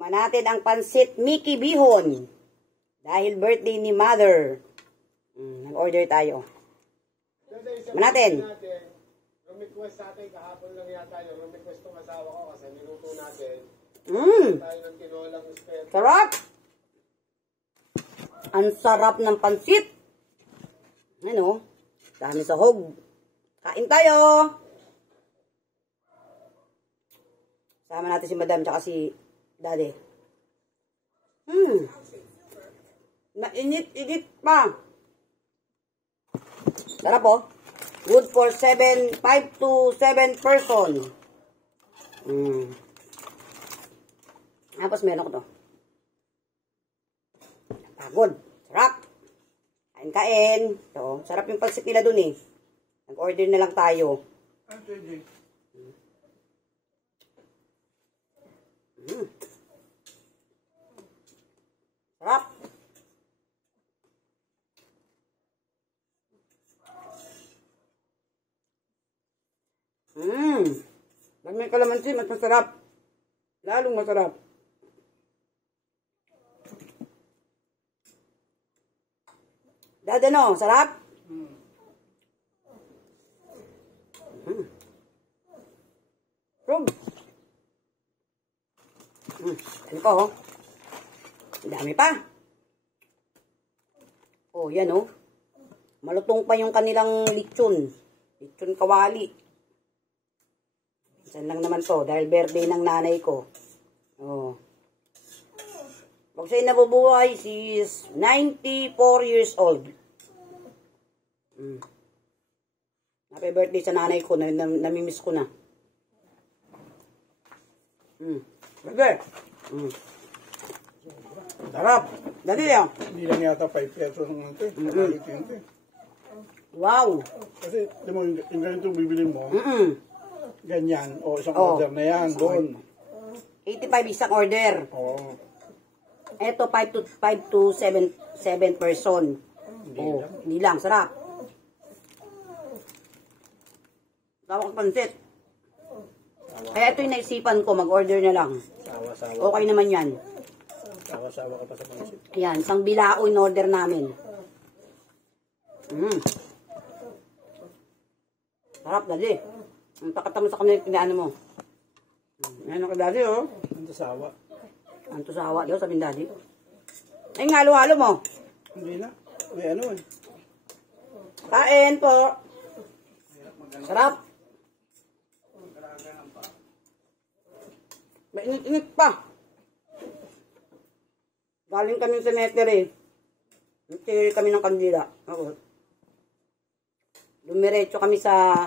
Tikman natin ang pansit Mickey Bihon. Dahil birthday ni Mother. Nag-order tayo. Tikman natin. Request natin, kahapon lang yata yung request ng asawa ko kasi niluto natin. Tayo ng tinolang espeto. Sarap! Ang sarap ng pansit. Ano? Dami sahog. Kain tayo! Sama natin si Madam tsaka si Daddy. Mainit-init pa. Sarap oh. Good for 5 to 7 person. Tapos meron ko to. Pagod. Sarap. Kain-kain. So, sarap yung pansit nila dun eh. Nag-order na lang tayo. Sarap. Pag may kalamansi, mas masarap. Lalong masarap. Dada no, sarap? Ano pa oh? Dami pa. Oh, yan oh. Malutong pa yung kanilang lechon. Lechon kawali. Saan lang naman to, dahil birthday ng nanay ko. Oh. Pag siya'y nabubuhay, she is 94 years old. Happy birthday sa nanay ko, namimiss ko na. Burger. Sarap. Dali yan. Hindi lang yata 5 pesos ng ito. Wow. Kasi, di mo, yung ganito bibili mo, ganyan, o isang order na yan, doon. 85 isang order. Oo. Eto 5 to 7 person. Hindi lang, sarap. Tawag pansit. Kaya ito yung naisipan ko, mag-order na lang. Sawa-sawa. Okay naman yan. Sawa-sawa ka pa sa pansit. Ayan, isang bilao in order namin. Sarap, dali. Ang pakata mo sa kanila, tinaan mo. Ayan ka, daddy, oh. Ang sawa. Ang tusawa, daw, sabihin daddy. Ay, nga, halo-halo mo. Hindi na. May ano eh. Kain po. Sarap. Mainit-init pa. Galing kami sa cemetery. Nagtiri kami ng kandila. Dumiretso kami sa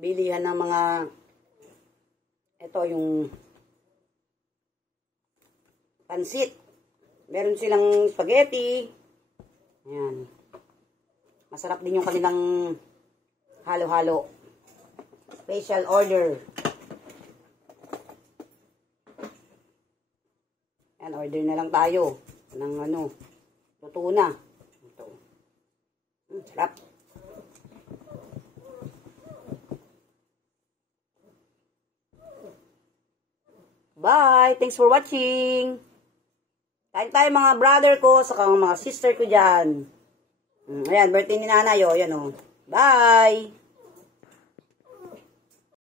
bilihan ng mga ito yung pansit. Meron silang spaghetti. Ayan. Masarap din yung kanilang halo-halo. Special order. Ayan, order na lang tayo ng ano, luto na. Ito. Sarap. Bye! Thanks for watching! Kain tayo mga brother ko, saka mga sister ko dyan. Ayan, birthday ni nanay, o. Ayan, o. Bye!